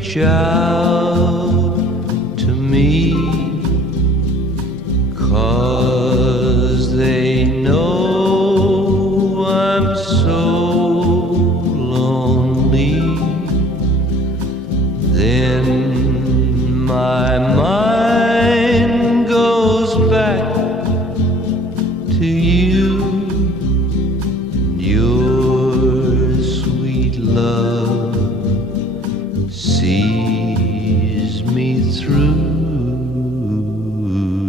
reach out to me, 'cause they know I'm so lonely. Then my mind goes back to you.